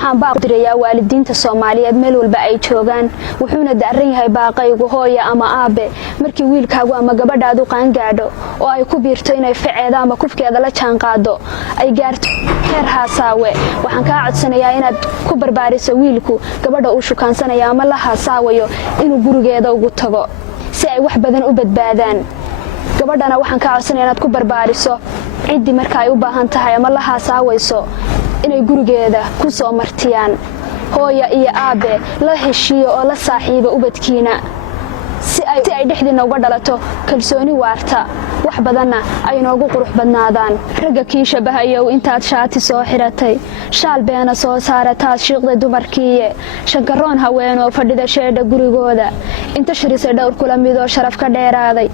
waxaan baaq u dirayaa waalidiinta Soomaaliyeed meel walba ay joogaan wuxuuna daaran yahay baaqaygu hooyo ama aabe markii wiilkaagu ama gabadhaadu qaan gaadho oo ay ku biirto inay ficeeda ama kufkeeda la jaan qaado ay gaarto heer haasaawe waxaan ka codsanayaa inaad ku barbaariso wiilku gabadha uu shukaansanaya ama la haasaawayo inuu gurigeeda ugu tago si ay wax badan u badbaadaan gabadhana waxaan ka codsanayaa inaad ku barbaariso cidii marka ay u baahan tahay ama la haasaawayso inay gurigeeda ku soo martiyaan hooyo iyo aabe la heshiyo oo la saaxiibo ubadkiina si ay dhexdiina uga dhalato kalsooni waarta wax badanna ay noogu qurux badnaadaan ragga kii shabahayow intaad shaati soo xiratay shaal beena soo saarataad shiiqday dumarkiiye shankaroon haweenoo fadhida sheedha gurigooda inta shirisay dhowr kula midoo sharaf ka dheeraaday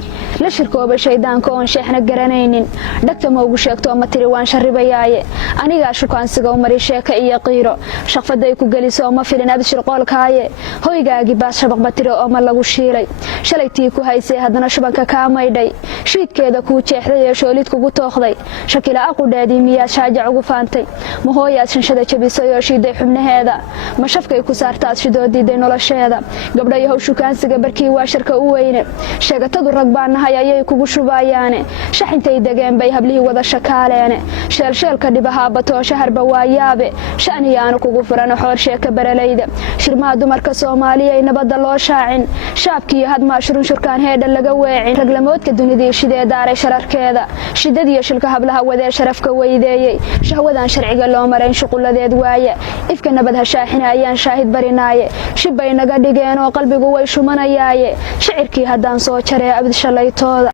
la shirkoobay shaydaanka oon sheexna garanaynin dhagta ma ugu sheegto ma tiri waan sharribayaaye anigaa shukaansiga u mari sheeka iyo qiiro shaqfaday ku geliso ma filin abshir qoolkaaye hoygaagii baas shabaqba tiri oo ma lagu shiilay shalaytii ku haysay haddana shubanka kaa maydhay shiidkeeda kuu jeexday ee shoolid kugu tooqday shakila aqudheedii miyaad shaajac ugu faantay ma hooyaad shanshada jabisay oo shiiday xubnaheeda ma shafkay ku saartaad shidoo diiday nolosheeda gabdhayahow shukaansiga barkii waa sharka u weyne sheegatadu rag baa nahay ayay kugu shubayaane shaxintay degeen bay hablihii wada shakaaleene sheelsheelka dhibahaa batoo shaharba waa yaabe sha'niyaanu kugu furan xoor sheeka baralayda shirmaha dumarka Soomaaliyeed nabadda loo shaacin shaabkiyo hadma shurkaan heedha laga weecin raglamoodka dunida shidee daaray shararkeeda shidadiyo shilka hablaha wadee sharafka weydeeyay shahwadan sharciga loo maray shuquladeed waaye ifka nabad hashaaxinayaan shaahid barinaaye shibay naga dhigeen oo qalbigu way shumanayaaye shicirkii haddaan soo jaree abid shalaytooda